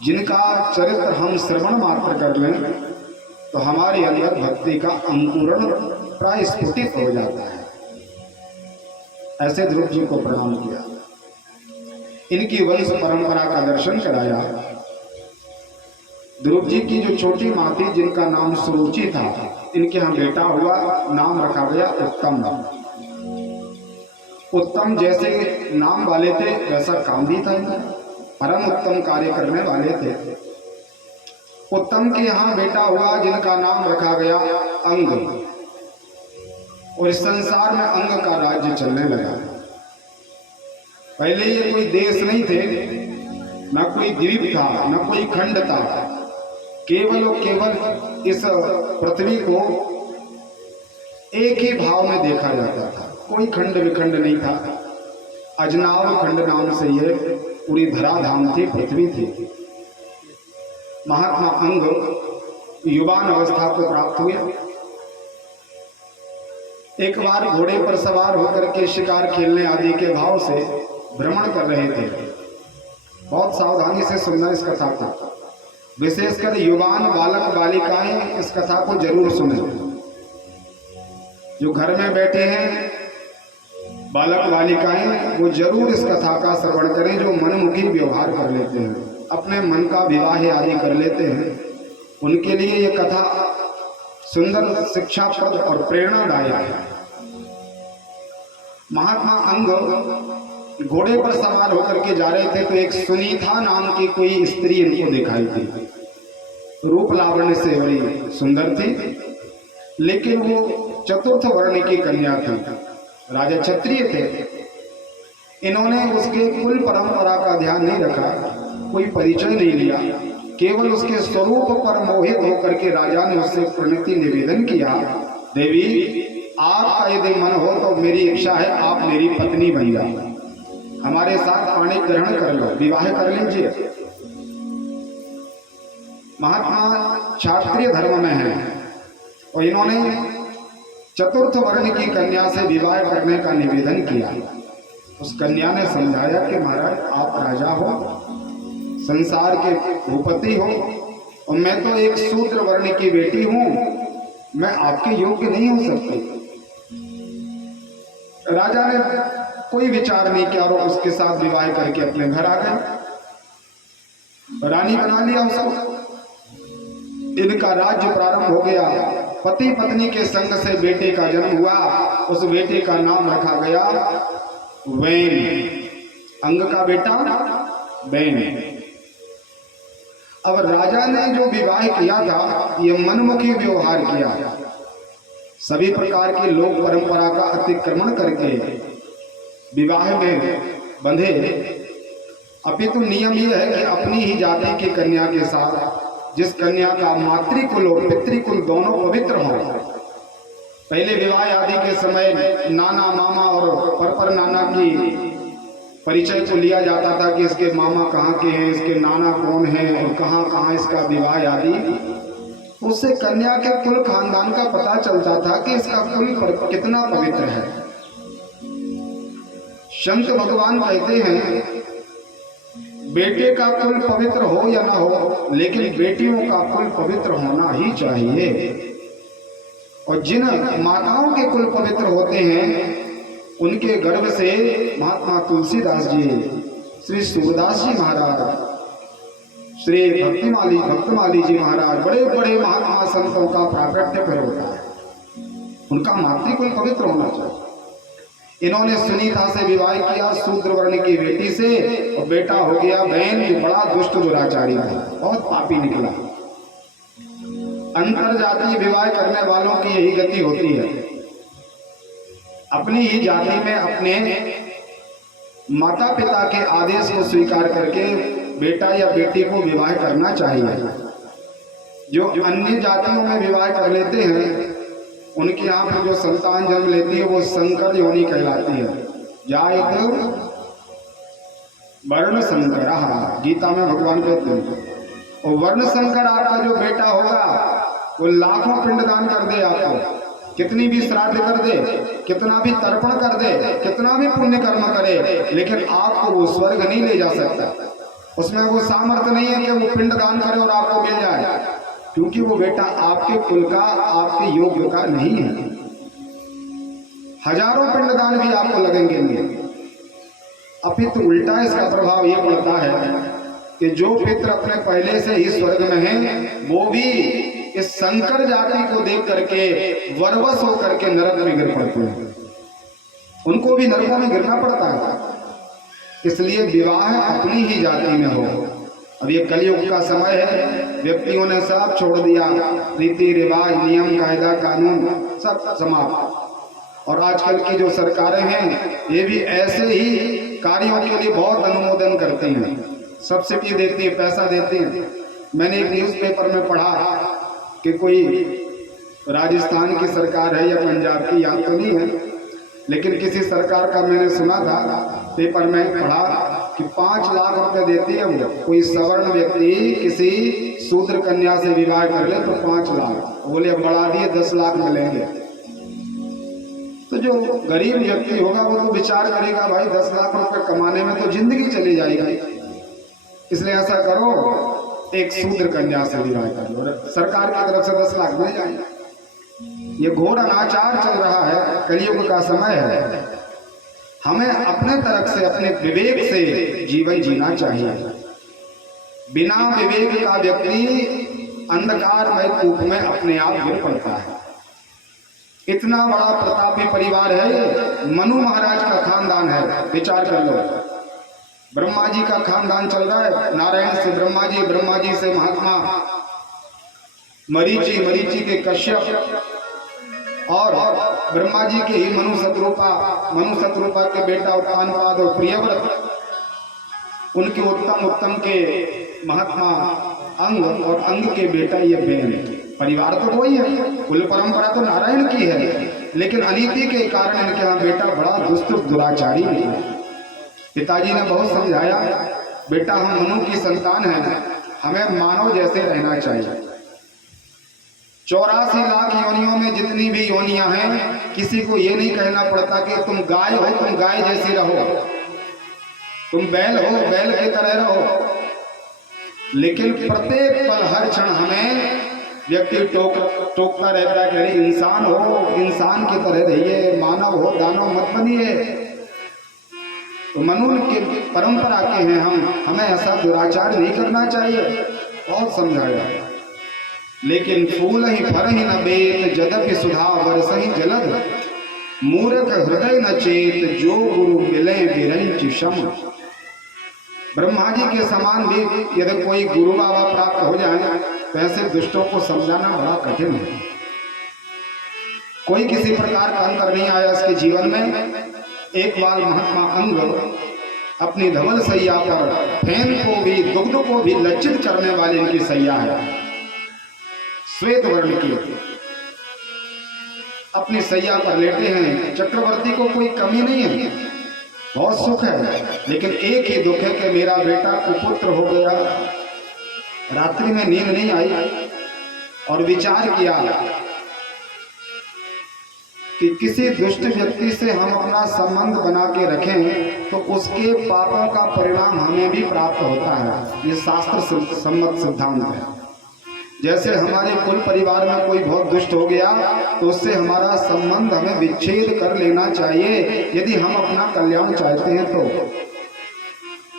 जिनका चरित्र हम श्रवण मात्र कर लें तो हमारे अंदर भक्ति का अंकुरण प्राय स्फुटित हो जाता है। ऐसे ध्रुव जी को प्रणाम किया, इनकी वंश परंपरा का दर्शन कराया। ध्रुव जी की जो छोटी माँ थी जिनका नाम सुरुचि था, इनके यहाँ बेटा हुआ, नाम रखा गया उत्तम। उत्तम जैसे नाम वाले थे वैसा काम भी था, परम उत्तम कार्य करने वाले थे। उत्तम के यहाँ बेटा हुआ जिनका नाम रखा गया अंग, और इस संसार में अंग का राज्य चलने लगा। पहले ये कोई देश नहीं थे, न कोई द्वीप था, न कोई खंड था, केवल और केवल इस पृथ्वी को एक ही भाव में देखा जाता था। कोई खंड विखंड नहीं था। अजनाव खंड नाम से ये पूरी धराधाम थी, पृथ्वी थी। महात्मा अंग युवान अवस्था को प्राप्त हुए। एक बार घोड़े पर सवार होकर के शिकार खेलने आदि के भाव से भ्रमण कर रहे थे। बहुत सावधानी से सुनना इस कथा को, विशेषकर युवान बालक बालिकाएं इस कथा को जरूर सुने। जो घर में बैठे हैं बालक बालिकाएं वो जरूर इस कथा का श्रवण करें। जो मनमुखी व्यवहार कर लेते हैं, अपने मन का विवाह आदि कर लेते हैं, उनके लिए ये कथा सुंदर शिक्षाप्रद और प्रेरणादायक है। महात्मा अंग घोड़े पर सवार होकर के जा रहे थे तो एक सुनीता नाम की कोई स्त्री इनको दिखाई थी। रूप लावण्य से बड़ी सुंदर थी, लेकिन वो चतुर्थ वर्ण की कन्या थी, राजा क्षत्रिय थे। इन्होंने उसके कुल परंपरा का ध्यान नहीं रखा, कोई परिचय नहीं लिया, केवल उसके स्वरूप पर मोहित होकर के राजा ने उससे प्रणति निवेदन किया, देवी आपका यदि मन हो तो मेरी इच्छा है आप मेरी पत्नी बन जाओ, हमारे साथ पाणी ग्रहण कर लो, विवाह कर लीजिए। महात्मा क्षत्रिय धर्म में है और इन्होंने चतुर्थ वर्ण की कन्या से विवाह करने का निवेदन किया। उस कन्या ने समझाया कि महाराज आप राजा हो, संसार के भूपति हो, और मैं तो एक शूद्र वर्ण की बेटी हूं, मैं आपके योग्य नहीं हो सकती। राजा ने कोई विचार नहीं किया और उसके साथ विवाह करके अपने घर आ गए, रानी बना लिया उसको। इनका राज्य प्रारंभ हो गया। पति पत्नी के संग से बेटे का जन्म हुआ। उस बेटे का नाम रखा गया वैन, अंग का बेटा वैन। अब राजा ने जो विवाह किया था ये मनमुखी व्यवहार किया, सभी प्रकार की लोक परंपरा का अतिक्रमण करके विवाह में बंधे। अपितु नियम यह है कि अपनी ही जाति की कन्या के साथ, जिस कन्या का मातृकुल और पितृकुल दोनों पवित्र हो। पहले विवाह आदि के समय नाना मामा और परपर नाना की परिचय को लिया जाता था कि इसके मामा कहाँ के हैं, इसके नाना कौन हैं और कहाँ कहाँ इसका विवाह आदि। उससे कन्या के कुल खानदान का पता चलता था कि इसका कुल कितना पवित्र है। संत भगवान कहते हैं बेटे का कुल पवित्र हो या ना हो, लेकिन बेटियों का कुल पवित्र होना ही चाहिए। और जिन माताओं के कुल पवित्र होते हैं उनके गर्भ से महात्मा तुलसीदास जी, श्री सूरदास जी महाराज, श्री भक्तमाली जी महाराज, बड़े बड़े महात्मा संतों का प्राकट्य फिर होता है। उनका मातृकुल पवित्र होना चाहिए। इन्होंने सुनीता से विवाह किया, शूद्र वर्ण की बेटी से, और बेटा हो गया बहन, जो बड़ा दुष्ट दुराचारी था, बहुत पापी निकला। अंतर जातीय विवाह करने वालों की यही गति होती है। अपनी ही जाति में अपने माता पिता के आदेश को स्वीकार करके बेटा या बेटी को विवाह करना चाहिए। जो अन्य जातियों में विवाह कर लेते हैं उनके यहाँ पर जो संतान जन्म लेती है वो संकर योनि कहलाती है। जायत वर्ण संकर, गीता में भगवान कहते हैं। और वर्ण संकर आपका जो बेटा होगा वो लाखों पिंडदान कर दे, आपको कितनी भी श्राद्ध कर दे, कितना भी तर्पण कर दे, कितना भी पुण्य कर्म करे, लेकिन आपको वो स्वर्ग नहीं ले जा सकता। उसमें वो सामर्थ्य नहीं है कि वो पिंड दान करे और आपको मिल जाए, क्योंकि वो बेटा आपके कुल का, आपके योग्य का नहीं है। हजारों पिंडदान भी आपको लगेंगे नहीं। अपितु उल्टा इसका प्रभाव ये पड़ता है कि जो पितर अपने पहले से ही स्वर्ग में हैं, वो भी इस संकर जाति को देख करके वरवश होकर के नरक में गिर पड़ते हैं। उनको भी नरकों में गिरना पड़ता है। इसलिए विवाह अपनी ही जाति में हो। अब ये कलयुग का समय है, व्यक्तियों ने सब छोड़ दिया, रीति रिवाज, नियम, कायदा, कानून सब समाप्त। और आजकल की जो सरकारें हैं ये भी ऐसे ही कार्यों के लिए बहुत अनुमोदन करती हैं, सब्सिडी देती है, पैसा देती हैं। मैंने एक न्यूज़पेपर में पढ़ा कि कोई राजस्थान की सरकार है या पंजाब की, याद तो नहीं है, लेकिन किसी सरकार का मैंने सुना था, पेपर में पढ़ा कि 5 लाख रुपए देती है वो। कोई सवर्ण व्यक्ति किसी शूद्र कन्या से विवाह कर ले तो 5 लाख, बोले अब बढ़ा दिए 10 लाख मिलेंगे। तो जो गरीब व्यक्ति होगा वो तो विचार करेगा, भाई 10 लाख रुपए कमाने में तो जिंदगी चली जाएगी, इसलिए ऐसा करो एक शूद्र कन्या से विवाह कर लो, सरकार की तरफ से 10 लाख मिल जाएंगे। ये घोर अनाचार चल रहा है, कलयुग का समय है। हमें अपने तरफ से, अपने विवेक से जीवन जीना चाहिए। बिना विवेक का व्यक्ति अंधकारमय कूप में अपने आप गिर पड़ता है। इतना बड़ा प्रतापी परिवार है, मनु महाराज का खानदान है, विचार कर लो। ब्रह्मा जी का खानदान चल रहा है, नारायण से ब्रह्मा जी, ब्रह्मा जी से महात्मा मरीचि, मरीचि के कश्यप, और ब्रह्मा जी के ही मनु शत्रुपा के बेटा उत्तानपाद और प्रियव्रत, उनके उत्तम के महात्मा अंग, और अंग के बेटा ये बेन। परिवार तो वही है, कुल परंपरा तो नारायण की है, लेकिन अनीति के कारण इनके यहाँ बेटा बड़ा दुष्ट दुराचारी निकला। पिताजी ने बहुत समझाया, बेटा हम मनु की संतान हैं, हमें मानव जैसे रहना चाहिए। 84 लाख योनियों में जितनी भी योनियां हैं, किसी को ये नहीं कहना पड़ता कि तुम गाय हो, तुम गाय जैसी रहो, तुम बैल हो, बैल की तरह रहो। लेकिन प्रत्येक पल, हर क्षण हमें व्यक्ति टोकता रहता है कि अरे इंसान हो, इंसान की तरह रहिए, मानव हो, दानव मत बनिए। तो मनु की परंपरा के हैं हम, हमें ऐसा दुराचार नहीं करना चाहिए, बहुत समझाया। लेकिन फूल ही फर ही न बेत, जदपि सुधा वर्ष ही जलद, मूर्ख हृदय न चेत, जो गुरु मिले बिरंच शम। ब्रह्मा जी के समान भी यदि कोई गुरु बाबा प्राप्त हो जाए तो ऐसे दुष्टों को समझाना बड़ा कठिन है। कोई किसी प्रकार का अंतर नहीं आया इसके जीवन में। एक बार महात्मा अंग अपनी धवल सैया पर, फैन को भी, दुग्ध को भी लज्जित करने वाली इनकी सैया है, श्वेत वर्ण की, अपनी सैया पर लेटे हैं। चक्रवर्ती को कोई कमी नहीं है, बहुत सुख है, लेकिन एक ही दुख है कि मेरा बेटा कुपुत्र हो गया। रात्रि में नींद नहीं आई और विचार किया कि किसी दुष्ट व्यक्ति से हम अपना संबंध बना के रखें तो उसके पापों का परिणाम हमें भी प्राप्त होता है। ये शास्त्र सम्मत सिद्धांत है। जैसे हमारे कुल परिवार में कोई बहुत दुष्ट हो गया तो उससे हमारा संबंध हमें विच्छेद कर लेना चाहिए यदि हम अपना कल्याण चाहते हैं। तो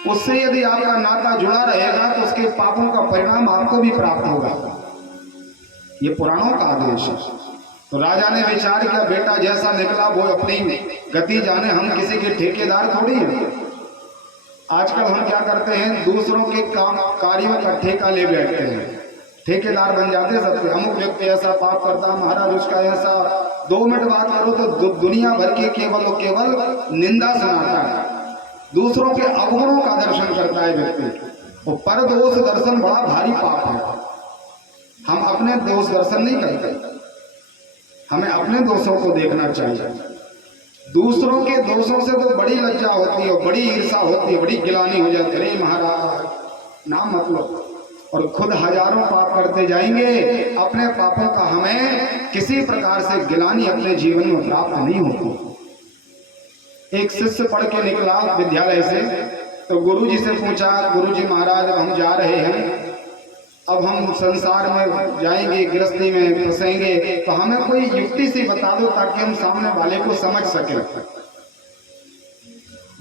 उससे यदि आपका नाता जुड़ा रहेगा तो उसके पापों का परिणाम आपको भी प्राप्त होगा। ये पुराणों का आदेश है। तो राजा ने विचार किया, बेटा जैसा निकला वो अपनी गति जाने, हम किसी के ठेकेदार थोड़ी हैं। आजकल हम क्या करते हैं, दूसरों के काम कार्यों का ठेका ले बैठते हैं, ठेकेदार बन जाते सबके। अमुक व्यक्ति ऐसा पाप करता, महाराज उसका ऐसा, 2 मिनट बात करो तो दुनिया भर की केवल निंदा सुनाता है, दूसरों के अवगुणों का दर्शन करता है व्यक्ति। वो पर दोष दर्शन बड़ा भारी पाप है। हम अपने दोष दर्शन नहीं करते, हमें अपने दोषों को देखना चाहिए। दूसरों के दोषों से तो बड़ी लज्जा होती है, बड़ी ईर्षा होती है, बड़ी गिलानी हो जाती है, अरे महाराज नाम मत लो, और खुद हजारों पाप करते जाएंगे। अपने पापों का हमें किसी प्रकार से गिलानी अपने जीवन में प्राप्त नहीं होती। एक शिष्य पढ़ के निकला विद्यालय से, तो गुरुजी से पूछा, गुरुजी महाराज हम जा रहे हैं अब हम संसार में जाएंगे, गृहस्थी में फंसेंगे, तो हमें कोई युक्ति सी बता दो ताकि हम सामने वाले को समझ सके।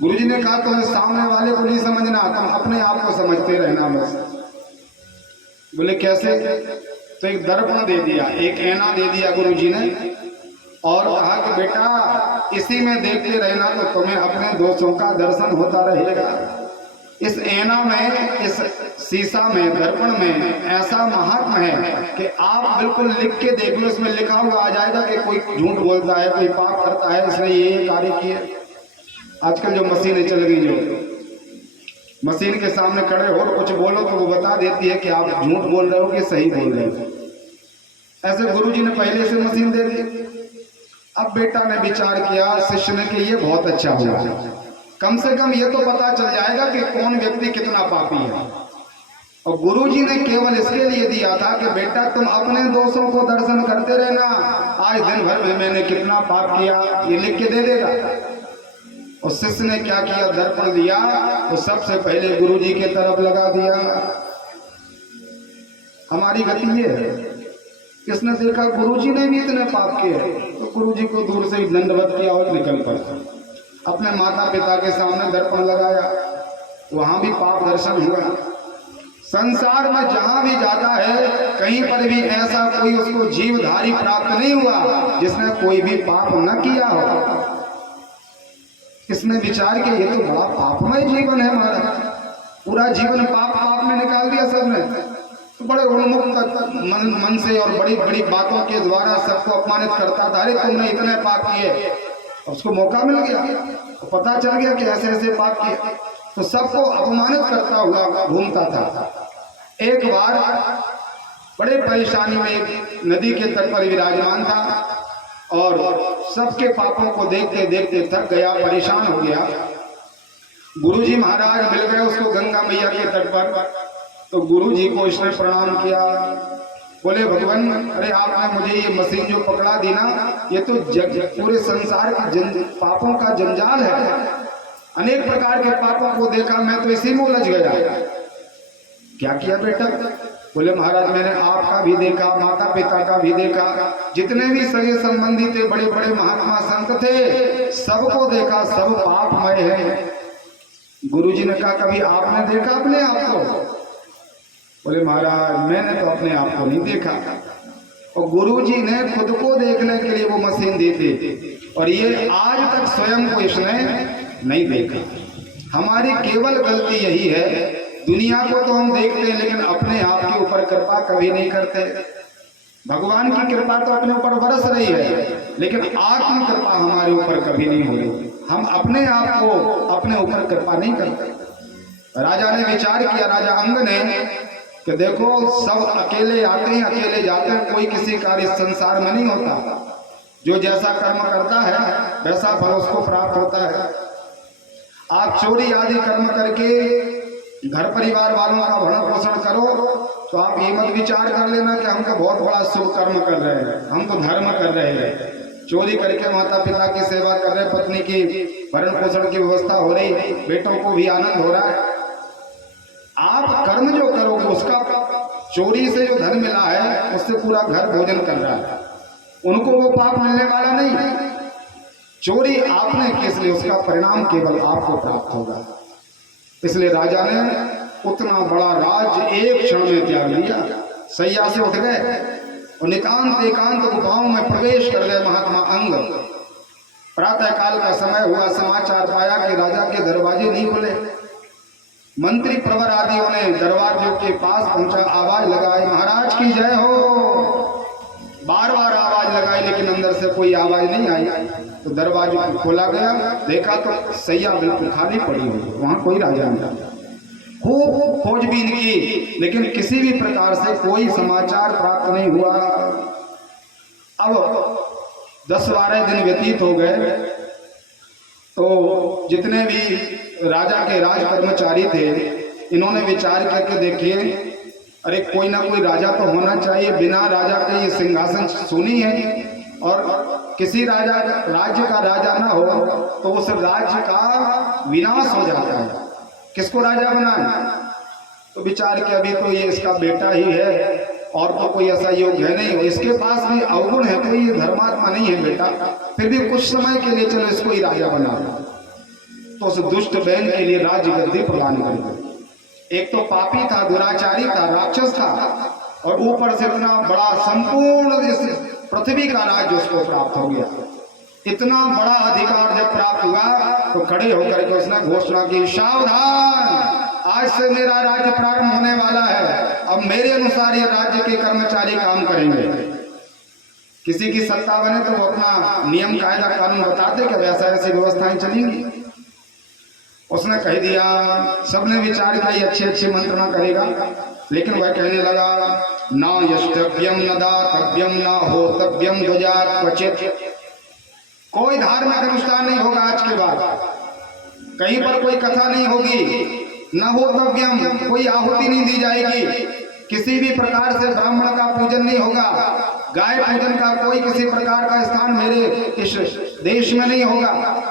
गुरुजी ने कहा तुम्हें सामने वाले को नहीं समझना, तुम अपने आप को समझते रहना बस। बोले कैसे? तो एक दर्पण दे दिया, एक ऐना दे दिया गुरुजी ने, और कहा कि बेटा इसी में देखते रहना तो तुम्हें अपने दोषों का दर्शन होता रहेगा। इस ऐना में, इस शीशा में, दर्पण में ऐसा महात्मा है कि आप बिल्कुल लिख के देख लो, इसमें लिखा हुआ आ जाएगा कि कोई झूठ बोलता है, कोई पाप करता है, इसने ये कार्य किए। आजकल जो मशीनें चल गई, जो मशीन के सामने खड़े हो कुछ बोलो तो वो बता देती है कि आप झूठ बोल रहे हो कि सही बोल रहे हो। ऐसे गुरुजी ने पहले से मशीन दे दी। अब बेटा ने विचार किया, शिष्य ने, कि ये बहुत अच्छा हुआ, कम से कम ये तो पता चल जाएगा कि कौन व्यक्ति कितना पापी है। और गुरुजी ने केवल इसके लिए दिया था कि बेटा तुम अपने दोषों को दर्शन करते रहना, आज दिन भर में मैंने कितना पाप किया ये लिख के दे देगा। और शिष्य ने क्या किया, दर्पण लिया तो सबसे पहले गुरुजी के तरफ लगा दिया। हमारी गति ये है, किसने देखा गुरुजी ने भी इतने पाप किए तो गुरुजी को दूर से दंडवत किया और निकल पड़ा। अपने माता पिता के सामने दर्पण लगाया, वहां भी पाप दर्शन हुआ। संसार में जहां भी जाता है कहीं पर भी ऐसा कोई उसको जीवधारी प्राप्त नहीं हुआ जिसने कोई भी पाप न किया हो। इसने विचार किया ये तो बड़ा पापमय जीवन है हमारा, पूरा जीवन पाप पाप में निकाल दिया सबने। तो बड़े उन्मुक्त मन से और बड़ी बड़ी बातों के द्वारा सबको अपमानित करता था, अरे तुमने इतने पाप किए। उसको मौका मिल गया, तो पता चल गया कि ऐसे ऐसे पाप किए, तो सबको अपमानित करता हुआ घूमता था। एक बार बड़े परेशानी में एक नदी के तट पर विराजमान था और सबके पापों को देखते देखते थक गया, परेशान हो गया। गुरुजी महाराज मिल गए उसको गंगा मैया के तट पर। तो गुरुजी को इसने प्रणाम किया, बोले भगवान अरे आपने मुझे ये मशीन जो पकड़ा दी ना, ये तो पूरे संसार के पापों का जंजाल है। अनेक प्रकार के पापों को देखा, मैं तो इसी में उलझ गया। क्या किया बेटा? बोले महाराज मैंने आपका भी देखा, माता पिता का भी देखा, जितने भी सगे संबंधी थे, बड़े बड़े महात्मा संत थे, सबको देखा, सब पापमय है। गुरुजी ने कहा कभी आपने देखा अपने आप को? बोले महाराज मैंने तो अपने आप को नहीं देखा। और गुरुजी ने खुद को देखने के लिए वो मशीन दी थी और ये आज तक स्वयं को इसने नहीं देखा। हमारी केवल गलती यही है, दुनिया को तो हम देखते हैं लेकिन अपने आप के ऊपर कृपा कभी नहीं करते। भगवान की कृपा तो अपने ऊपर बरस रही है लेकिन आत्म कृपा हमारे ऊपर कभी नहीं हो रही। हम अपने आप को अपने ऊपर कृपा नहीं करते। राजा ने विचार किया, राजा अंग ने, कि देखो सब अकेले आते हैं अकेले जाते हैं, कोई किसी का इस संसार में नहीं होता। जो जैसा कर्म करता है वैसा फल उसको प्राप्त होता है। आप चोरी आदि कर्म करके घर परिवार वालों का भरण पोषण करो तो आप ये मत विचार कर लेना कि हम तो बहुत बड़ा शुभ कर्म कर रहे हैं, हम तो धर्म कर रहे हैं। चोरी करके माता पिता की सेवा कर रहे, पत्नी की भरण पोषण की व्यवस्था हो रही, बेटों को भी आनंद हो रहा है। आप कर्म जो करोगे उसका, चोरी से जो धन मिला है उससे पूरा घर भोजन कर रहा है, उनको वो पाप मिलने वाला नहीं। चोरी आपने की इसलिए उसका परिणाम केवल आपको प्राप्त होगा। इसलिए राजा ने उतना बड़ा राज्य एक क्षण में त्याग लिया, सैया से उठ गए और नितांत एकांत गुफाओं में प्रवेश कर गए महात्मा अंग। प्रातः काल का समय हुआ, समाचार पाया कि राजा के दरवाजे नहीं खुले। मंत्री प्रवर आदियों ने दरवाजों के पास पहुंचा, आवाज लगाई महाराज की जय हो। बार बार आवाज लगाई लेकिन अंदर से कोई आवाज नहीं आई। तो दरवाजा खोला गया, देखा तो सैया बिल्कुल खाली पड़ी हुई, वहां कोई राजा नहीं। खूब खोजबीन की लेकिन किसी भी प्रकार से कोई समाचार प्राप्त नहीं हुआ। अब 10-12 दिन व्यतीत हो गए तो जितने भी राजा के राज कर्मचारी थे इन्होंने विचार करके देखिए, अरे कोई ना कोई राजा तो होना चाहिए, बिना राजा के ये सिंहासन सुनी है और किसी राज्य का राजा ना हो तो उस राज्य का विनाश हो जाता है। किसको राजा बनाए? तो विचार कि अभी तो ये इसका बेटा ही है और तो कोई ऐसा योग है नहीं, इसके पास भी अवगुण है, कोई ये धर्मात्मा नहीं है बेटा, फिर भी कुछ समय के लिए चलो इसको ही राजा बना दो। तो उस दुष्ट बैन के लिए राज्य गद्दी प्रदान कर दी। एक तो पापी था, दुराचारी था, राक्षस था, और ऊपर से इतना बड़ा संपूर्ण इस पृथ्वी का राज्य उसको प्राप्त हो गया। इतना बड़ा अधिकार जब प्राप्त हुआ तो खड़े होकर के उसने घोषणा की, सावधान, आज से मेरा राज्य प्रारंभ होने वाला है, अब मेरे अनुसार ये राज्य के कर्मचारी काम करेंगे। किसी की सत्ता बने तो वो अपना नियम कायदा कानून बताते कि वैसा ऐसी व्यवस्थाएं चलेंगी। उसने कह दिया, सबने विचार किया ये अच्छे मंत्रणा करेगा, लेकिन वह कहने लगा, न यष्टव्यम न दातव्यम न होतव्यम ध्वजात् क्वचित्। कोई धार्मिक अनुष्ठान नहीं होगा आज के बाद, कहीं पर कोई कथा नहीं होगी, न होतव्यम, कोई आहुति नहीं दी जाएगी, किसी भी प्रकार से ब्राह्मण का पूजन नहीं होगा, गाय पूजन का कोई किसी प्रकार का स्थान मेरे इस देश में नहीं होगा।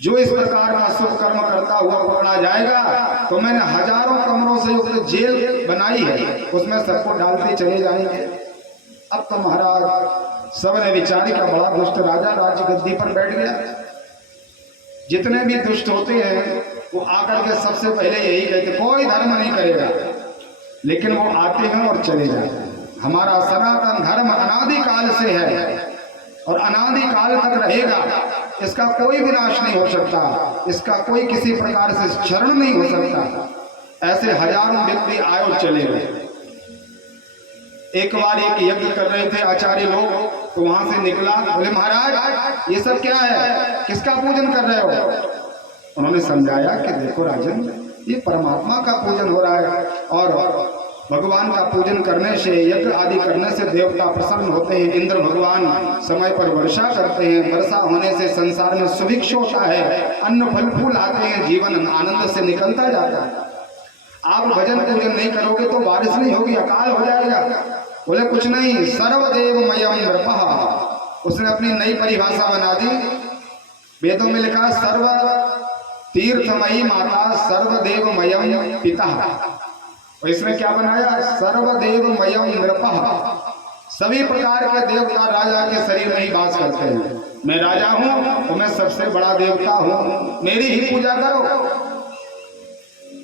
जो इस प्रकार का शुभ कर्म करता हुआ पकड़ा जाएगा तो मैंने हजारों कमरों से युक्त जेल बनाई है, उसमें सबको डालते चले जाएंगे। अब तो महाराज सबने विचार किया, बड़ा दुष्ट राजा राज्य गद्दी पर बैठ गया। जितने भी दुष्ट होते हैं वो आकर के सबसे पहले यही कहते, कोई धर्म नहीं करेगा, लेकिन वो आते हैं और चले जाते हैं। हमारा सनातन धर्म अनादि काल से है और अनादि काल तक रहेगा, इसका कोई विनाश नहीं हो सकता, इसका कोई किसी प्रकार से क्षरण नहीं हो सकता। ऐसे हजारों व्यक्ति आए और चले गए। एक बार एक यज्ञ कर रहे थे आचार्य लोग, तो वहां से निकला, बोले महाराज ये सब क्या है, किसका पूजन कर रहे हो? उन्होंने समझाया कि देखो राजन, ये परमात्मा का पूजन हो रहा है और भगवान का पूजन करने से, यज्ञ आदि करने से देवता प्रसन्न होते हैं, इंद्र भगवान समय पर वर्षा करते हैं, वर्षा होने से संसार में सुभिक्ष होता है, अन्न फल फूल आते हैं, जीवन आनंद से निकलता जाता है। आप भजन पूजन नहीं करोगे तो बारिश नहीं होगी, अकाल हो जाएगा। बोले कुछ नहीं, सर्वदेवमयम नृपः, उसने अपनी नई परिभाषा बना दी। वेदों में लिखा सर्व तीर्थमयी माता सर्वदेवमयम पिता, और इसमें क्या बनाया, सर्वदेवमयम नृपः, सभी प्रकार के देवता राजा के शरीर में ही वास करते हैं। मैं राजा हूं तो मैं सबसे बड़ा देवता हूं, मेरी ही पूजा करो।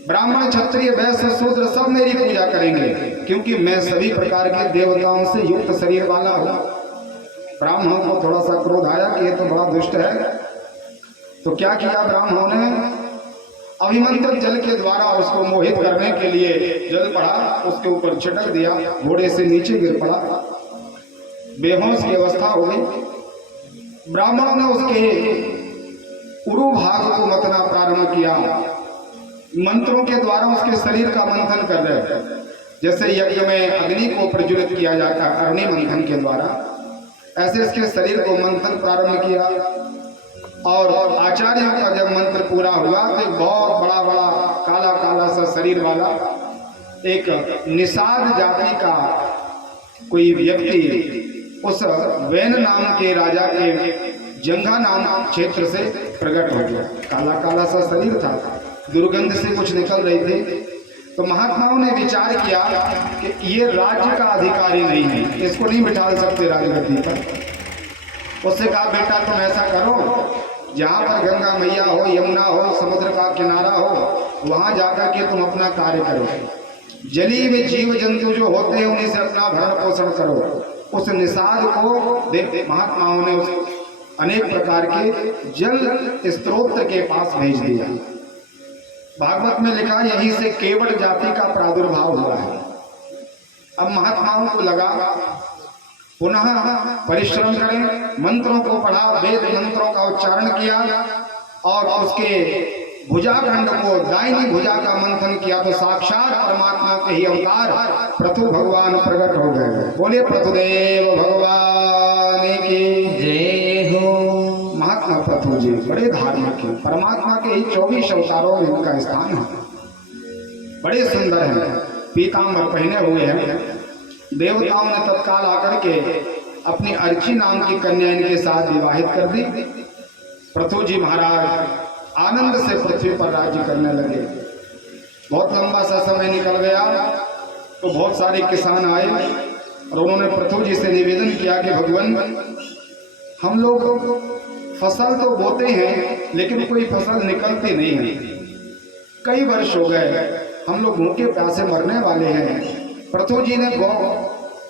ब्राह्मण क्षत्रिय वैश्य शूद्र सब मेरी पूजा करेंगे, क्योंकि मैं सभी प्रकार के देवताओं से युक्त शरीर वाला हूं। ब्राह्मणों को थोड़ा सा क्रोध आया कि ये तो बड़ा दुष्ट है, तो क्या किया ब्राह्मणों ने, अभिमंत्रित जल के द्वारा उसको मोहित करने के लिए जल पड़ा, उसके ऊपर छिटक दिया, घोड़े से नीचे गिर पड़ा, बेहोश की अवस्था हो गई। ब्राह्मणों ने उसके उरु भाग को मतना प्रारंभ किया, मंत्रों के द्वारा उसके शरीर का मंथन कर रहे थे, जैसे यज्ञ में अग्नि को प्रज्वलित किया जाता है अग्नि मंथन के द्वारा, ऐसे इसके शरीर को मंथन प्रारंभ किया। और आचार्यों का जब मंत्र पूरा हुआ तो एक बहुत बड़ा बड़ा काला काला सा शरीर वाला एक निषाद जाति का कोई व्यक्ति उस वैन नाम के राजा के जंगा नाम क्षेत्र से प्रकट हो गया। काला काला सा शरीर था, दुर्गंध से कुछ निकल रहे थे। तो महात्माओं ने विचार किया कि ये राज्य का अधिकारी नहीं है, इसको नहीं बिठा सकते राजगद्दी पर। उससे कहा बेटा तुम ऐसा करो, जहाँ पर गंगा मैया हो, यमुना हो, समुद्र का किनारा हो, वहां जाकर के तुम अपना कार्य करो, जलीय में जीव जंतु जो होते हैं उन्हीं से अपना भरण पोषण करो। उस निषाद को महात्माओं ने उस अनेक प्रकार के जल स्त्रोत्र के पास भेज दिया। भागवत में लिखा यहीं से केवट जाति का प्रादुर्भाव हुआ है। अब महात्माओं को लगा पुनः परिश्रम करें, मंत्रों को पढ़ा, वेद मंत्रों का उच्चारण किया और उसके भुजाखंड को दाहिनी भुजा का मंथन किया तो साक्षात परमात्मा के ही अवतार पृथु भगवान प्रकट हो गए। बोलिए पृथुदेव भगवान की जय हो। महात्मा पृथु जी बड़े धार्मिक हैं, परमात्मा के ही 24 अवतारों में उनका स्थान है। बड़े सुंदर हैं, पीताम्बर पहने हुए हैं। देवताओं ने तत्काल आकर के अपनी अर्ची नाम की कन्या इनके साथ विवाहित कर दी। पृथु जी महाराज आनंद से पृथ्वी पर राज्य करने लगे। बहुत लंबा सा समय निकल गया तो बहुत सारे किसान आए और उन्होंने पृथु जी से निवेदन किया कि भगवान, हम लोग फसल तो बोते हैं लेकिन कोई फसल निकलती नहीं है, कई वर्ष हो गए, हम लोग भूखे प्यासे मरने वाले हैं। पृथु जी ने गौ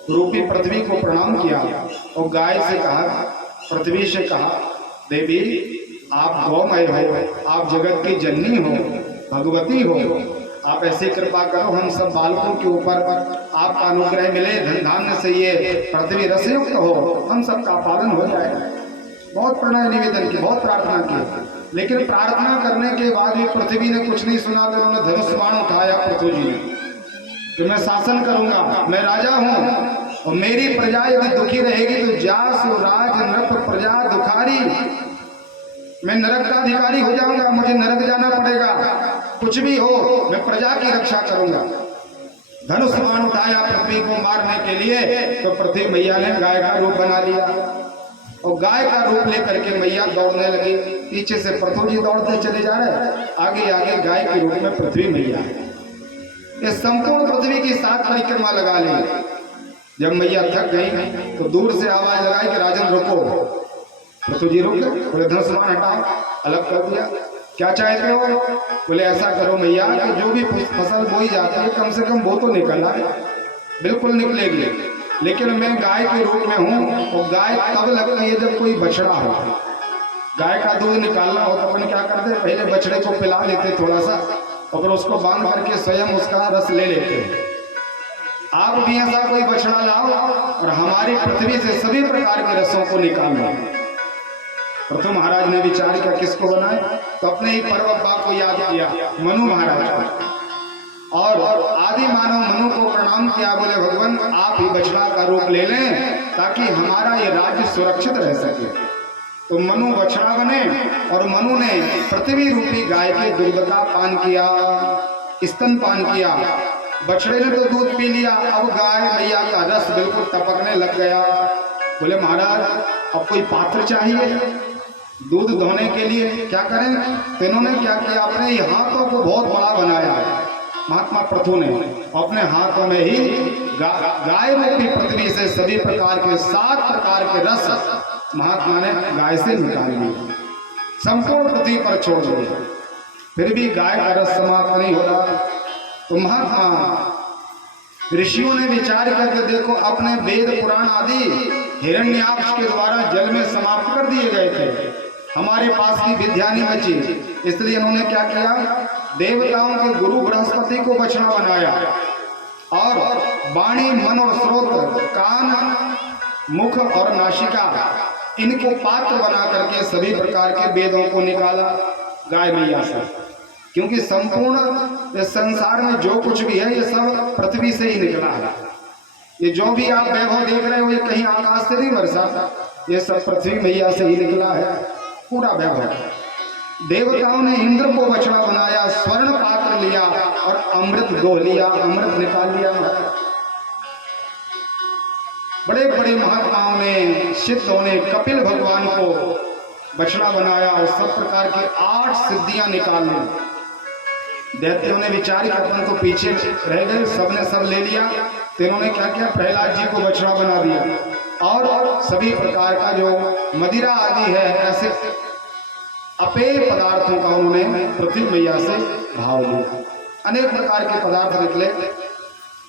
रूपी पृथ्वी को प्रणाम किया और गाय से कहा, पृथ्वी से कहा, देवी आप गौमय हो, आप जगत की जननी हो, भगवती हो, आप ऐसी कृपा करो हम सब बालकों के ऊपर आपका अनुग्रह मिले, धन धान्य से ये पृथ्वी रसयुक्त हो, हम सबका पालन हो जाए। बहुत प्रणय निवेदन की, बहुत प्रार्थना की, लेकिन प्रार्थना करने के बाद भी पृथ्वी ने कुछ नहीं सुना तो उन्होंने धनुष बाण उठाया पृथ्वी जी ने कि मैं शासन करूंगा, मैं राजा हूं और मेरी प्रजा यदि दुखी रहेगी तो जासु राज नृप प्रजा दुखारी, मैं नरक का अधिकारी हो जाऊंगा, मुझे नरक जाना पड़ेगा, कुछ भी हो मैं प्रजा की रक्षा करूंगा। धनुष बाण उठाया पृथ्वी को मारने के लिए तो पृथ्वी मैया ने गाय का रूप बना लिया और गाय का रूप लेकर के मैया दौड़ने लगी। पीछे से पृथ्वी जी दौड़ते चले जा रहे, आगे आगे गाय के रूप में पृथ्वी मैया। इस संपूर्ण पृथ्वी की 7 परिक्रमा लगा ली। जब मैया थक गई तो दूर से आवाज लगाई कि राजन रुको। पृथ्वी जी रुक गए, बोले धनुष बाण हटाओ, अलग कर दिया। क्या चाहते हो? बोले ऐसा करो मैया कि जो भी फसल बोई जाती है कम से कम वो तो निकल आए। बिल्कुल निकलेगी, लेकिन मैं गाय के रूप में हूँ और गाय तब लगती है जब कोई बछड़ा हो। गाय का दूध निकालना हो तो अपन क्या करते, पहले बछड़े को पिला देते थोड़ा सा और फिर उसको बांध करके स्वयं उसका रस ले लेते। आप भी ऐसा कोई बछड़ा लाओ और हमारी पृथ्वी से सभी प्रकार के रसों को निकालो। पृथु महाराज ने विचार किया किसको बनाए, तो अपने ही परवब्बा को याद किया, मनु महाराज को, और आदि मानव मनु को प्रणाम किया। बोले भगवान आप ही बछड़ा का रूप ले लें ताकि हमारा ये राज्य सुरक्षित रह सके। तो मनु बछड़ा बने और मनु ने पृथ्वी रूपी गाय के दूध का पान किया, स्तन पान किया। बछड़े ने तो दूध पी लिया, अब गाय मैया का रस बिल्कुल टपकने लग गया। बोले महाराज अब कोई पात्र चाहिए दूध धोने के लिए, क्या करें? तो इन्होंने क्या किया, अपने ही हाथों को बहुत बड़ा बनाया। महात्मा पृथु ने अपने हाथों में ही गाय रूपी पृथ्वी से सभी प्रकार के 7 प्रकार के रस महात्मा ने गाय से निकाल लिए, संपूर्ण पृथ्वी पर छोड़ दिए। फिर भी गाय का रस समाप्त नहीं हो रहा। तो महात्मा ऋषियों ने विचार करके देखो, अपने वेद पुराण आदि हिरण्याक्ष के द्वारा जल में समाप्त कर दिए गए थे, हमारे पास की विद्या नहीं बची। इसलिए इन्होंने क्या किया, देवताओं के गुरु बृहस्पति को बछड़ा बनाया और वाणी, मन और स्रोत, कान, मुख और नासिका, इनको पात्र बना करके सभी प्रकार के वेदों को निकाला गाय मैया से। क्योंकि संपूर्ण इस संसार में जो कुछ भी है ये सब पृथ्वी से ही निकला है। ये जो भी आप वैभव देख रहे हो ये कहीं आकाश से नहीं बरसा, ये सब पृथ्वी मैया से ही निकला है पूरा वैभव। देवताओं ने इंद्र को बछड़ा बनाया, स्वर्ण पात्र लिया और अमृत दो लिया, अमृत निकाल लिया। बड़े बड़े महात्माओं ने, सिद्धों ने कपिल भगवान को बछड़ा बनाया और सब प्रकार की 8 सिद्धियां निकाल ली। दैत्यों ने विचार किया, अपन तो पीछे रह गए, सबने सब ले लिया। तो इन्होंने क्या किया, प्रहलाद जी को बछड़ा बना दिया और सभी प्रकार का जो मदिरा आदि है, ऐसे अपेय पदार्थों का उन्होंने पृथ्वी मैया से भाव लिया। अनेक प्रकार के पदार्थ निकले,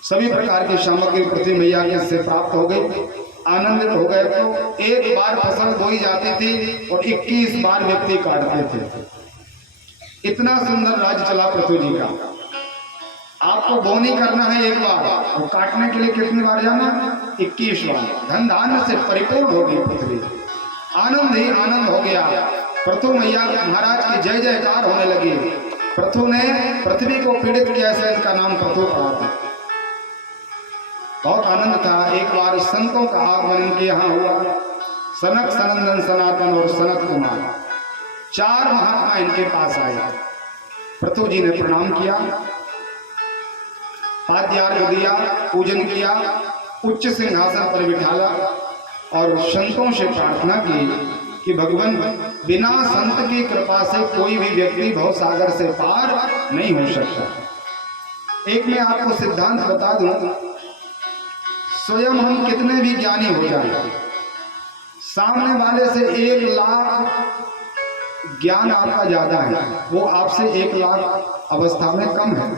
सभी प्रकार की सामग्री पृथ्वी मैया के से प्राप्त हो गई। आनंदित हो गए। तो एक बार फसल बोई जाती थी और 21 बार व्यक्ति काटते थे। इतना सुंदर राज्य चला पृथ्वी जी का। आपको बोनी करना है एक बार और काटने के लिए कितनी बार जाना? 21 बार। धन धान्य से परिपूर्ण हो गई पृथ्वी, आनंद ही आनंद हो गया। पृथु मैया महाराज की जय जयकार होने लगी। पृथु ने पृथ्वी को पीड़ित किया, ऐसे इनका नाम पृथु पड़ा था। बहुत आनंद था। एक बार संतों का आगमन इनके यहाँ हुआ। सनक, सनंदन, सनातन और सनत कुमार 4 महात्मा इनके पास आए। पृथु जी ने प्रणाम किया, पाद्यार्घ्य दिया, पूजन किया, उच्च सिंहासन पर बिठाला और संतों से प्रार्थना की कि भगवान बिना संत की कृपा से कोई भी व्यक्ति भवसागर से पार नहीं हो सकता। एक मैं आपको सिद्धांत बता दूं, स्वयं हम कितने भी ज्ञानी हो जाए, सामने वाले से 1 लाख ज्ञान आपका ज्यादा है, वो आपसे 1 लाख अवस्था में कम है,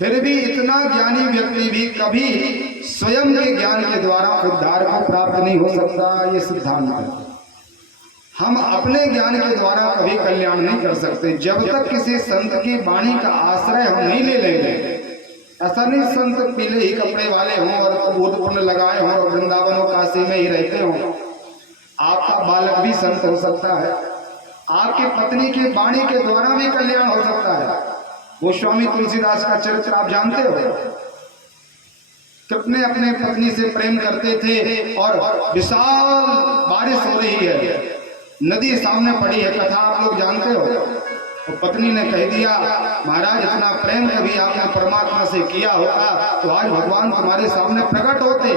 फिर भी इतना ज्ञानी व्यक्ति भी कभी स्वयं के ज्ञान के द्वारा उद्धार को प्राप्त नहीं हो सकता। ये सिद्धांत है। हम अपने ज्ञान के द्वारा कभी कल्याण नहीं कर सकते जब तक किसी संत की वाणी का आश्रय हम नहीं ले लेंगे। ऐसा नहीं संत पीले ही कपड़े वाले हों और बोध पुण्य लगाए हों और वृंदावन और काशी में ही रहते हों। आपका बालक भी संत हो सकता है, आपकी पत्नी की वाणी के द्वारा भी कल्याण हो सकता है। वो स्वामी तुलसीदास का चरित्र आप जानते हो, कितने अपने पत्नी से प्रेम करते थे और विशाल बारिश हो रही है, नदी सामने पड़ी है, कथा आप लोग जानते हो। तो पत्नी ने कह दिया, महाराज इतना प्रेम कभी आपने परमात्मा से किया होता तो आज भगवान तुम्हारे सामने प्रकट होते।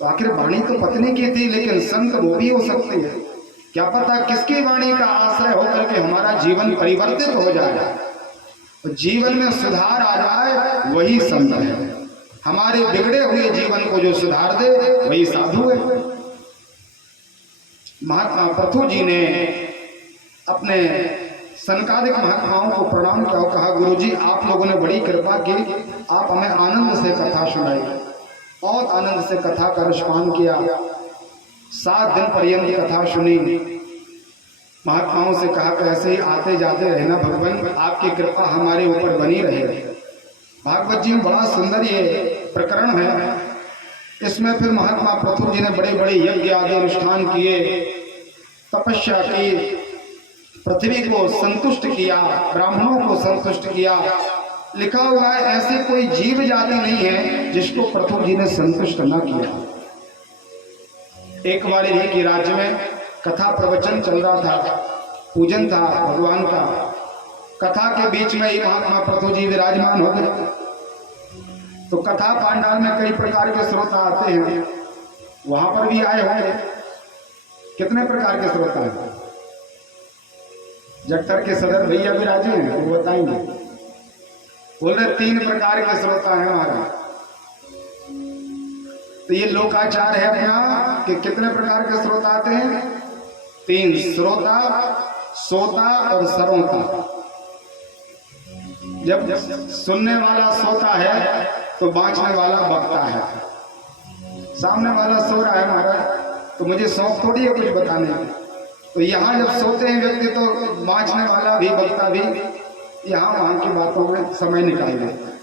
तो आखिर वाणी तो पत्नी की थी, लेकिन संत वो भी हो सकती है। क्या पता किसकी वाणी का आश्रय होकर के हमारा जीवन परिवर्तित हो जाए, जीवन में सुधार आ जाए, वही संत है। हमारे बिगड़े हुए जीवन को जो सुधार दे वही साधु है। महात्मा पृथु जी ने अपने सनकादिक महात्माओं को प्रणाम किया, कहा गुरुजी आप लोगों ने बड़ी कृपा की, आप हमें आनंद से कथा सुनाई। बहुत आनंद से कथा का रसपान किया, 7 दिन पर्यंत कथा सुनी। महात्माओं से कहा कि ऐसे ही आते जाते रहना भगवान, आपकी कृपा हमारे ऊपर बनी रहे। भागवत जी में बड़ा सुंदर ये प्रकरण है। इसमें फिर महात्मा पृथु जी ने बड़े बड़े यज्ञ आदि अनुष्ठान किए, तपस्या की, पृथ्वी को संतुष्ट किया, ब्राह्मणों को संतुष्ट किया। लिखा हुआ है ऐसी कोई जीव जाति नहीं है जिसको पृथु जी ने संतुष्ट न किया। एक बार ही की राज्य में कथा प्रवचन चल रहा था, पूजन था भगवान का। कथा के बीच में ही महात्मा पृथु जी विराजमान हो गए। तो कथा पांडाल में कई प्रकार के श्रोता आते हैं, वहां पर भी आए होंगे। कितने प्रकार के श्रोता हैं? जगतर के सदर भैया विराजे हैं, वो बताएंगे। बोल रहे 3 प्रकार के श्रोता हैं हमारा। तो ये लोकाचार है अपना कि कितने प्रकार के श्रोता आते हैं? 3, श्रोता, सोता और सरोता। जब सुनने वाला सोता है तो बांचने वाला बकता है। सामने वाला सो रहा है महाराज, तो मुझे शौक थोड़ी है कुछ बताने। तो यहाँ जब सोते हैं व्यक्ति तो बांचने वाला भी बकता भी यहाँ वहाँ की बातों में समय निकाल देता है।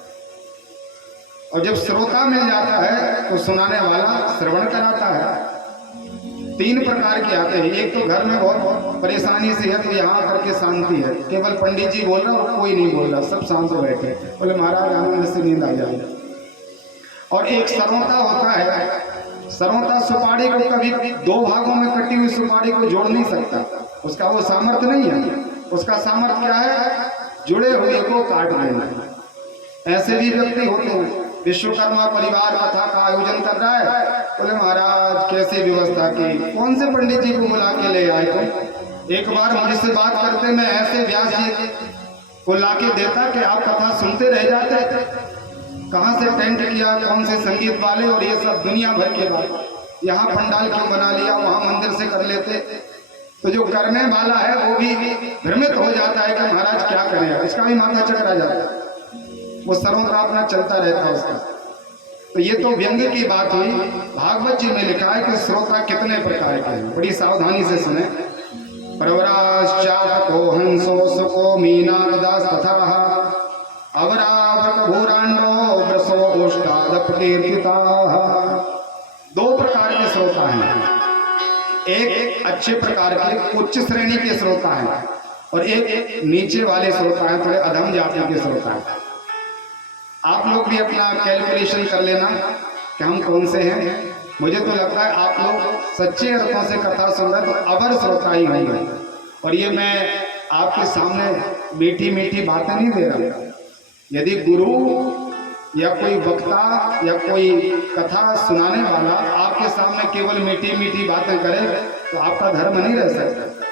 और जब श्रोता मिल जाता है तो सुनाने वाला श्रवण कराता है। 3 प्रकार के आते हैं। एक तो घर में बहुत परेशानी से है तो यहाँ करके शांति है, केवल पंडित जी बोल रहा और कोई नहीं बोल रहा, सब शांत हो बैठे, बोले महाराज आनंद से नींद आ जाए। और एक सरोता होता है, सरोता सुपारी को कभी 2 भागों में कटी हुई सुपारी को जोड़ नहीं सकता, उसका वो सामर्थ्य नहीं है। उसका सामर्थ्य क्या है? जुड़े हुए को काट देना। ऐसे भी व्यक्ति होते हैं। विश्वकर्मा परिवार कथा का आयोजन कर रहा है, बोले महाराज कैसे व्यवस्था की, कौन से पंडित जी को बुला के ले आए थे? एक बार मुझसे बात करते मैं ऐसे व्यास जी को लाके देता कि आप कथा सुनते रह जाते। कहाँ से टेंट किया, कौन से संगीत वाले और ये सब दुनिया भर के बात। यहाँ पंडाल क्यों बना लिया, वहाँ मंदिर से कर लेते। तो जो करने वाला है वो भी भ्रमित हो जाता है कि महाराज क्या करें, इसका भी माथा चकरा जाता है। वो सरोता अपना चलता रहता है उसका। तो ये तो व्यंग की बात हुई। भागवत जी में लिखा है कि श्रोता कितने प्रकार के हैं, बड़ी सावधानी से सुने। प्रवराश्चातको हंसो सुको मीनादास तथा अवरावक भूरांडो व्रसो ओष्टादपकीर्तिता। 2 प्रकार के श्रोता हैं। एक अच्छे प्रकार के उच्च श्रेणी के श्रोता हैं और एक नीचे वाले श्रोता हैं, थोड़े अधम जाति के श्रोता हैं। आप लोग भी अपना कैलकुलेशन कर लेना कि हम कौन से हैं। मुझे तो लगता है आप लोग सच्चे अर्थों से कथा सुन रहे तो अवर श्रोता ही होंगे। और ये मैं आपके सामने मीठी मीठी बातें नहीं दे रहा। यदि गुरु या कोई वक्ता या कोई कथा सुनाने वाला आपके सामने केवल मीठी मीठी बातें करे तो आपका धर्म नहीं रह सकता।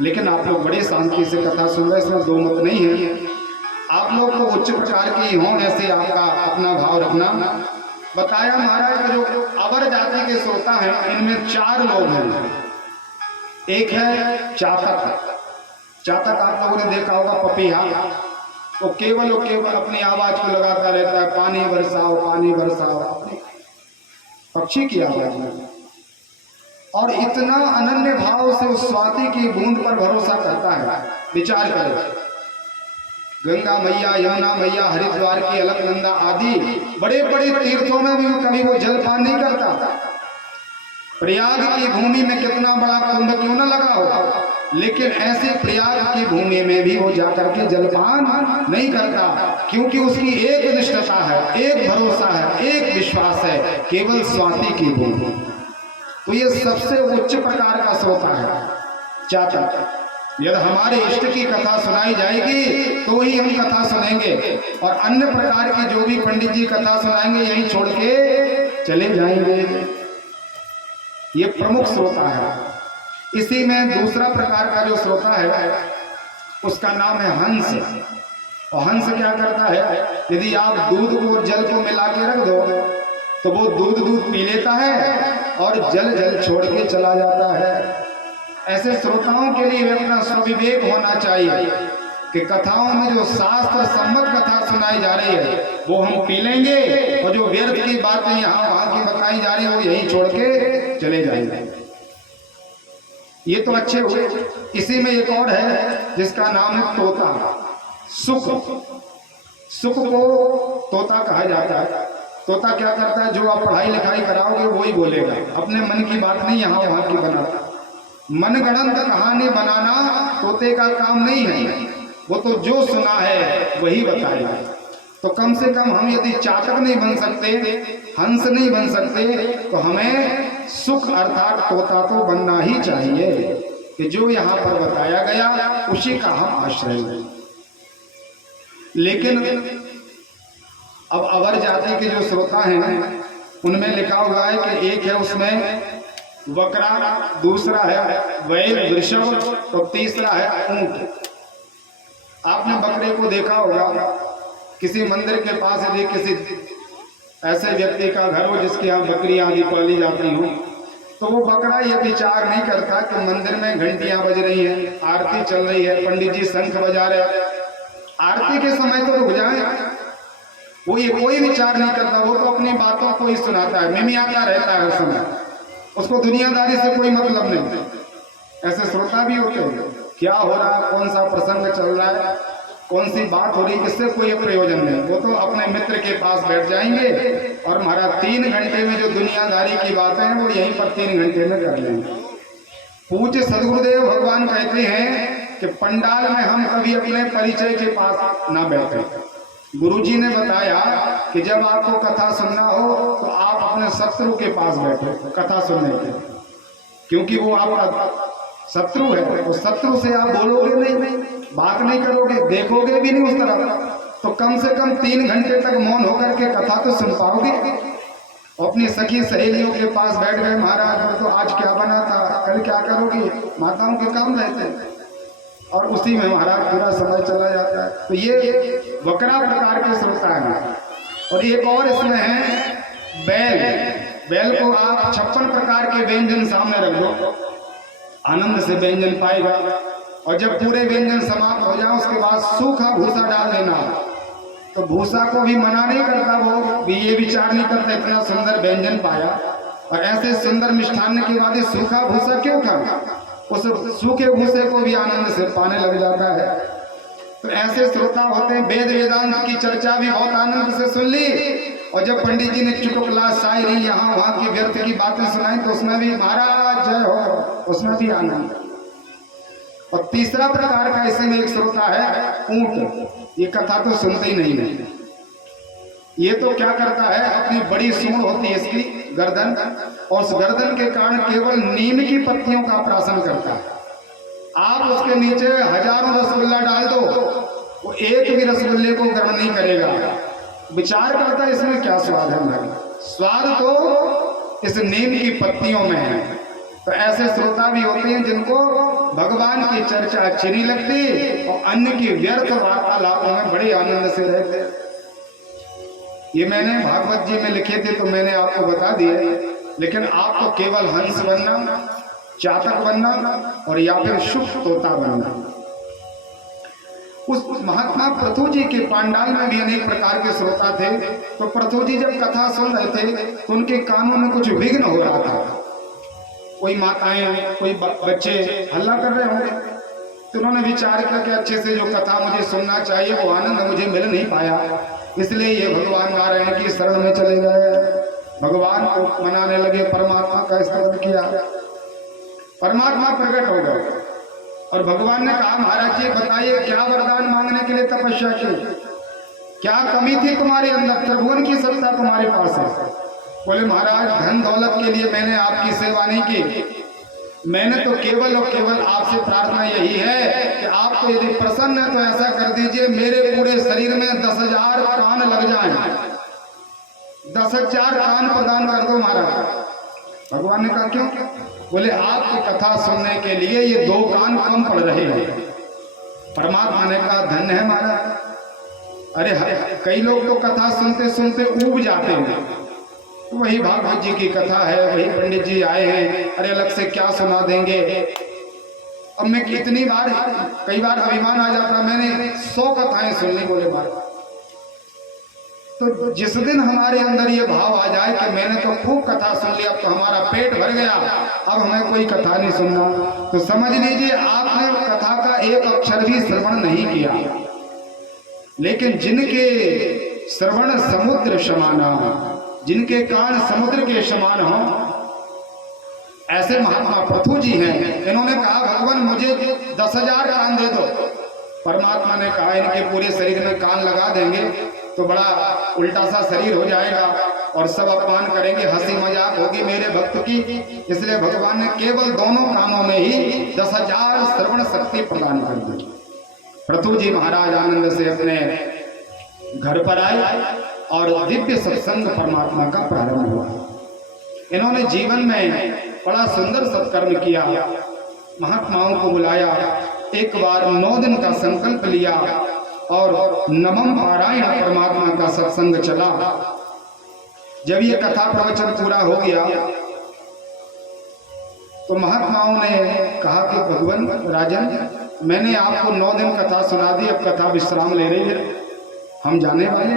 लेकिन आप लोग बड़ी शांति से कथा सुन रहे, इसमें 2 मत नहीं है। आप आप लोग तो उच्च प्रकार के हों, ऐसे आपका अपना भाव रखना। बताया महाराज का जो अवर जाति के श्रोता हैं इनमें 4 लोग हैं। एक है चातक। चातक आप लोगों ने देखा होगा, पपीहा, वो केवल अपनी आवाज को लगाता रहता है, पानी बरसाओ पानी बरसाओ, पक्षी की आवाज में, और इतना अनन्य भाव से उस स्वाति की बूंद पर भरोसा करता है। विचार करो, गंगा मैया, यमुना मैया, हरिद्वार की अलकनंदा आदि बड़े बड़े तीर्थों में भी कभी वो जलपान नहीं करता। प्रयाग की भूमि में कितना बड़ा कुंभ क्यों न लगा हो, लेकिन ऐसे प्रयाग की भूमि में भी वो जाकर के जलपान नहीं करता, क्योंकि उसकी एक निष्ठता है, एक भरोसा है, एक विश्वास है, केवल स्वाति की भूमि। तो ये सबसे उच्च प्रकार का श्रोता है चातक। यदि हमारे इष्ट की कथा सुनाई जाएगी तो ही हम कथा सुनेंगे, और अन्य प्रकार की जो भी पंडित जी कथा सुनाएंगे यहीं छोड़ के चले जाएंगे। ये प्रमुख श्रोता है। इसी में दूसरा प्रकार का जो श्रोता है उसका नाम है हंस। और हंस क्या करता है, यदि आप दूध को जल को मिला के रख दो तो वो दूध पी लेता है और जल छोड़ के चला जाता है। ऐसे श्रोताओं के लिए अपना स्वविवेक होना चाहिए कि कथाओं में जो शास्त्र सम्मत कथा सुनाई जा रही है वो हम पी लेंगे, और जो व्यर्थ की बातें यहाँ वहां की बताई जा रही है वो यहीं छोड़ के चले जाएंगे। ये तो अच्छे हुए। इसी में एक और है जिसका नाम है तोता। सुख को तोता कहा जाता है। तोता क्या करता है, जो आप पढ़ाई लिखाई कराओगे वही बोलेगा, अपने मन की बात नहीं यहाँ वहां की बनाता। मनगढ़ंत कहानी बनाना तोते का काम नहीं है, वो तो जो सुना है वही बताएगा। तो कम से कम हम यदि चातक नहीं बन सकते, हंस नहीं बन सकते, तो हमें सुख अर्थात तोता तो बनना ही चाहिए कि जो यहाँ पर बताया गया उसी का हम आश्रय लें। लेकिन अब अवर जाति के जो श्रोता हैं उनमें लिखा हुआ है कि एक है उसमें बकरा, दूसरा है बैल वृषभ, और तीसरा है ऊंट। आपने बकरे को देखा होगा, किसी मंदिर के पास यदि किसी ऐसे व्यक्ति का घर हो जिसके यहाँ बकरियां आदि पाली जाती हो, तो वो बकरा ये विचार नहीं करता कि मंदिर में घंटियां बज रही हैं, आरती चल रही है, पंडित जी शंख बजा रहे हैं, आरती के समय तो रुक जाए, वो ये कोई विचार नहीं करता। वो तो अपनी बातों को ही सुनाता है, मिमियाता रहता है उस समय, उसको दुनियादारी से कोई मतलब नहीं। ऐसे श्रोता भी होते हैं, क्या हो रहा है, कौन सा प्रसंग चल रहा है, कौन सी बात हो रही, इससे कोई प्रयोजन नहीं। वो तो अपने मित्र के पास बैठ जाएंगे और हमारा 3 घंटे में जो दुनियादारी की बातें हैं वो यहीं पर 3 घंटे में कर लेंगे। पूज्य सदगुरुदेव भगवान कहते हैं कि पंडाल में हम कभी अपने परिचय के पास ना बैठे। गुरुजी ने बताया कि जब आपको कथा सुनना हो तो आप अपने शत्रु के पास बैठो कथा सुनने के, क्योंकि वो आपका शत्रु है। तो शत्रु से आप बोलोगे नहीं, बात नहीं करोगे, देखोगे भी नहीं उस तरफ, तो कम से कम 3 घंटे तक मौन होकर के कथा तो सुन पाओगे। अपनी सखी सहेलियों के पास बैठ गए, महाराज तो आज क्या बना था, कल क्या करोगे, माताओं के काम रहते हैं, और उसी में महाराज पूरा समय चला जाता है। तो ये बकरा प्रकार के श्रोता हैं। और एक और इसमें है बैल। बैल को आप 56 प्रकार के व्यंजन सामने रख दो, आनंद से व्यंजन पाएगा, और जब पूरे व्यंजन समाप्त हो जाए उसके बाद सूखा भूसा डाल देना, तो भूसा को भी मना नहीं करता, वो भी ये विचार नहीं करता इतना सुंदर व्यंजन पाया और ऐसे सुंदर मिष्ठान्न के बाद सूखा भूसा क्यों खाना, उस सूखे भूसे को भी आनंद से पाने लग जाता है। तो ऐसे श्रोता होते हैं। वेद वेदांत की चर्चा भी बहुत आनंद से सुन ली, और जब पंडित जी ने चुटकुला शायरी यहाँ वहाँ की व्यर्थ की बातें सुनाई तो उसमें भी महाराज जय हो, उसमें भी आनंद। और तीसरा प्रकार का इसी में एक श्रोता है ऊंट। ये कथा तो सुनते ही नहीं है। ये तो क्या करता है, अपनी बड़ी सूंड होती है इसकी गर्दन, और उस गर्दन के कारण केवल नीम की पत्तियों का प्राशन करता है। आप उसके नीचे हजारों रसगुल्ला डाल दो, वो एक भी रसगुल्ले को ग्रहण नहीं करेगा। विचार करता है इसमें क्या स्वाद है, स्वाद तो इस नीम की पत्तियों में है। तो ऐसे श्रोता भी होते हैं जिनको भगवान की चर्चा अच्छी नहीं लगती और अन्य की व्यर्थ वार्तालापों में बड़े आनंद से रहते हैं। ये मैंने भागवत जी में लिखे थे तो मैंने आपको बता दिया, लेकिन आपको केवल हंस बनना, चातक बनना और या फिर शुभ तोता बनना। उस महात्मा पृथु जी के पांडाल में भी अनेक प्रकार के श्रोता थे। तो पृथु जी जब कथा सुन रहे थे तो उनके कानों में कुछ विघ्न हो रहा था। कोई माताएं, कोई बच्चे हल्ला कर रहे होंगे, तो उन्होंने विचार किया कि अच्छे से जो कथा मुझे सुनना चाहिए वो आनंद मुझे मिल नहीं पाया, इसलिए ये भगवान गा रहे हैं कि शरण में चले गए। भगवान को मनाने लगे, परमात्मा का स्तुति किया, परमात्मा प्रकट हो गए और भगवान ने कहा महाराज जी बताइए क्या वरदान मांगने के लिए तपस्या की, क्या कमी थी तुम्हारे अंदर, त्रिभुवन की सत्ता तुम्हारे पास है। बोले महाराज धन दौलत के लिए मैंने आपकी सेवा नहीं की, मैंने तो केवल और केवल आपसे प्रार्थना यही है कि आप तो यदि प्रसन्न है तो ऐसा कर दीजिए मेरे पूरे शरीर में 10,000 कान लग जाएं, 10,000 कान प्रदान कर दो महाराज। भगवान ने कहा क्यों? बोले आपकी कथा सुनने के लिए ये 2 कान कम पड़ रहे हैं। परमात्मा ने कहा धन्य है महाराज। अरे कई लोग तो कथा सुनते सुनते ऊब जाते हैं, वही भागवत जी की कथा है, वही पंडित जी आए हैं, अरे अलग से क्या सुना देंगे। अब मैं कितनी बार, कई बार अभिमान आ जाता, मैंने 100 कथाएं सुन ली। बोले महाराज तो जिस दिन हमारे अंदर ये भाव आ जाए कि मैंने तो खूब कथा सुन ली, अब तो हमारा पेट भर गया, अब हमें कोई कथा नहीं सुनना, तो समझ लीजिए आपने कथा का एक अक्षर भी श्रवण नहीं किया। लेकिन जिनके श्रवण समुद्र समाना, जिनके कान समुद्र के समान हो, ऐसे महात्मा पृथु जी हैं। इन्होंने कहा भगवान मुझे 10,000 कान दे दो। परमात्मा ने कहा इनके पूरे शरीर में कान लगा देंगे तो बड़ा उल्टा सा शरीर हो जाएगा और सब अपमान करेंगे, हंसी मजाक होगी मेरे भक्त की, इसलिए भगवान ने केवल दोनों कानों में ही 10,000 श्रवण शक्ति प्रदान कर दी। पृथु जी महाराज आनंद से अपने घर पर आए और दिव्य सत्संग परमात्मा का प्रारंभ हुआ। इन्होंने जीवन में बड़ा सुंदर सत्कर्म किया, महात्माओं को बुलाया, एक बार 9 दिन का संकल्प लिया और नवम पारायण परमात्मा का सत्संग चला। जब ये कथा प्रवचन पूरा हो गया तो महात्माओं ने कहा कि भगवान राजन मैंने आपको 9 दिन कथा सुना दी, अब कथा विश्राम ले रही है, हम जाने वाले,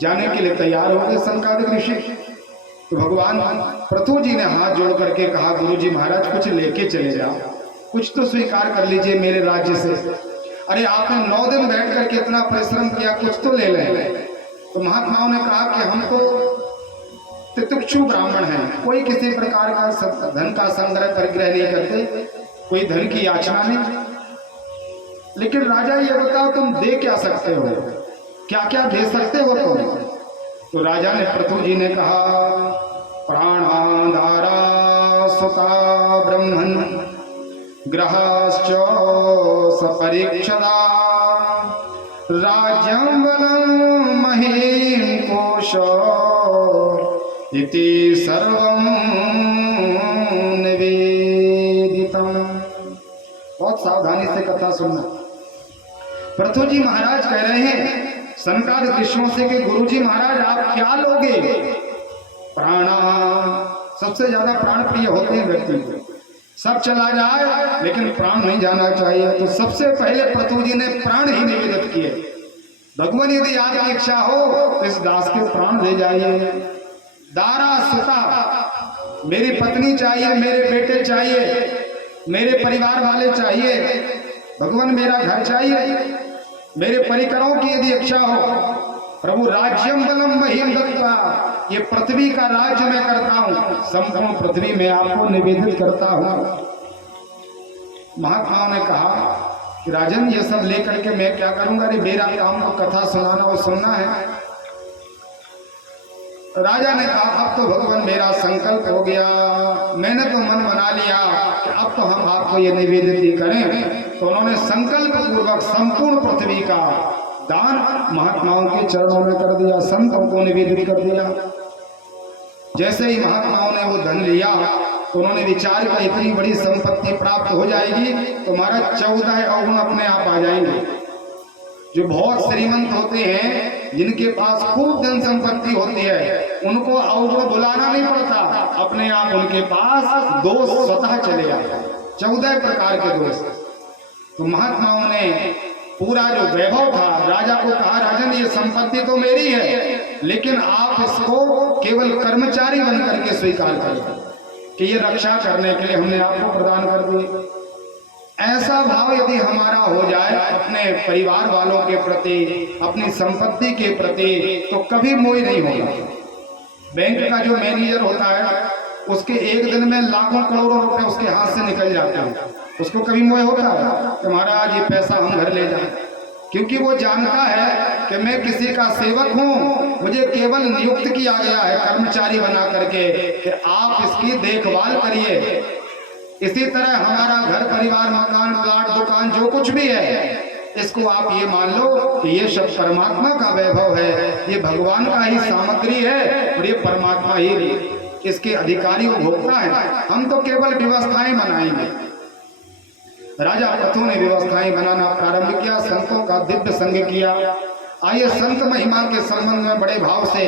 जाने के लिए तैयार हो गए संकादिक ऋषि। तो भगवान पृथु जी ने हाथ जोड़ करके कहा गुरु जी महाराज कुछ लेके चले जाओ, कुछ तो स्वीकार कर लीजिए मेरे राज्य से। अरे आपने 9 दिन बैठ करके इतना परिश्रम किया, कुछ तो ले लें। तो महात्माओं ने कहा कि हम तो तितिक्षु ब्राह्मण हैं, कोई किसी प्रकार का धन का संग्रह परिग्रह नहीं करते, कोई धन की याचना नहीं। लेकिन राजा ये बताओ तुम दे क्या सकते हो, क्या क्या दे सकते हो तुम? तो राजा ने पृथु जी ने कहा प्राणाधारा सुता ब्रह्मन् ग्रहाश्च सपरीक्षदा राज्यं बलं महीं कोश इति सर्वं निवेदितम्। बहुत सावधानी से कथा सुनना। पृथु जी महाराज कह रहे हैं सनकादिक ऋषियों से कि गुरु जी महाराज आप क्या लोगे? प्राणा, सबसे ज्यादा प्राण प्रिय होते हैं व्यक्ति, सब चला जाए लेकिन प्राण नहीं जाना चाहिए। तो सबसे पहले पृथु जी ने प्राण ही निवेदित किए। भगवान यदि आपकी इच्छा हो तो इस दास के प्राण ले जाइए। दारा सुता, मेरी पत्नी चाहिए, मेरे बेटे चाहिए, मेरे परिवार वाले चाहिए, भगवान मेरा घर चाहिए, मेरे परिकरों की यदि इच्छा हो, प्रभु राज्यम बलम महीम दत्ता, ये पृथ्वी का राज्य मैं करता हूं, संपूर्ण पृथ्वी में आपको निवेदित करता हूं। महात्माओं ने कहा कि राजन ये सब लेकर के मैं क्या करूंगा? अरे मेरा काम तो कथा सुनाना और सुनना है। राजा ने कहा अब तो भगवान मेरा संकल्प हो गया, मैंने तो मन बना लिया कि अब तो हम आपको ये निवेदित ही करें। तो उन्होंने संकल्प पूर्वक संपूर्ण पृथ्वी का दान महात्माओं के चरणों में कर दिया, संतों को निवेदित कर दिया। जैसे ही महात्माओं ने वो धन लिया तो उन्होंने विचार किया इतनी बड़ी संपत्ति प्राप्त हो जाएगी तो महाराज 14 अवगुण अपने आप आ जाएंगे। जो बहुत श्रीमंत होते हैं, जिनके पास खूब धन संपत्ति होती है, उनको अवगुण बुलाना नहीं पड़ता, अपने आप उनके पास दोष स्वतः चले आते, 14 प्रकार के दोष। तो महात्माओं ने पूरा जो वैभव था, राजा को कहा राजन ये संपत्ति तो मेरी है, लेकिन आप इसको केवल कर्मचारी बन करके स्वीकार करें कि ये रक्षा करने के लिए हमने आपको प्रदान कर दिए। ऐसा भाव यदि हमारा हो जाए अपने परिवार वालों के प्रति, अपनी संपत्ति के प्रति, तो कभी मोह नहीं होगा। बैंक का जो मैनेजर होता है, उसके एक दिन में लाखों करोड़ों रुपए उसके हाथ से निकल जाते हैं, उसको कभी मोह होता है कि महाराज ये पैसा हम घर ले जाएं, क्योंकि वो जानता है कि मैं किसी का सेवक हूं, मुझे केवल नियुक्त किया गया है कर्मचारी बना करके कि आप इसकी देखभाल करिए। इसी तरह हमारा घर परिवार, मकान, प्लाट, दुकान जो कुछ भी है, इसको आप ये मान लो कि ये सब परमात्मा का वैभव है, ये भगवान का ही सामग्री है और ये परमात्मा ही इसके अधिकारी उपभोक्ता है। हम तो केवल व्यवस्थाएं बनाएंगे। राजा पृथु ने व्यवस्थाएं बनाना प्रारंभ किया, संतों का दिव्य संग किया। आइए संत महिमा के संबंध में बड़े भाव से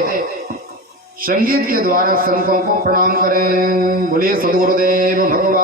संगीत के द्वारा संतों को प्रणाम करें। बोलिए सद्गुरुदेव भगवान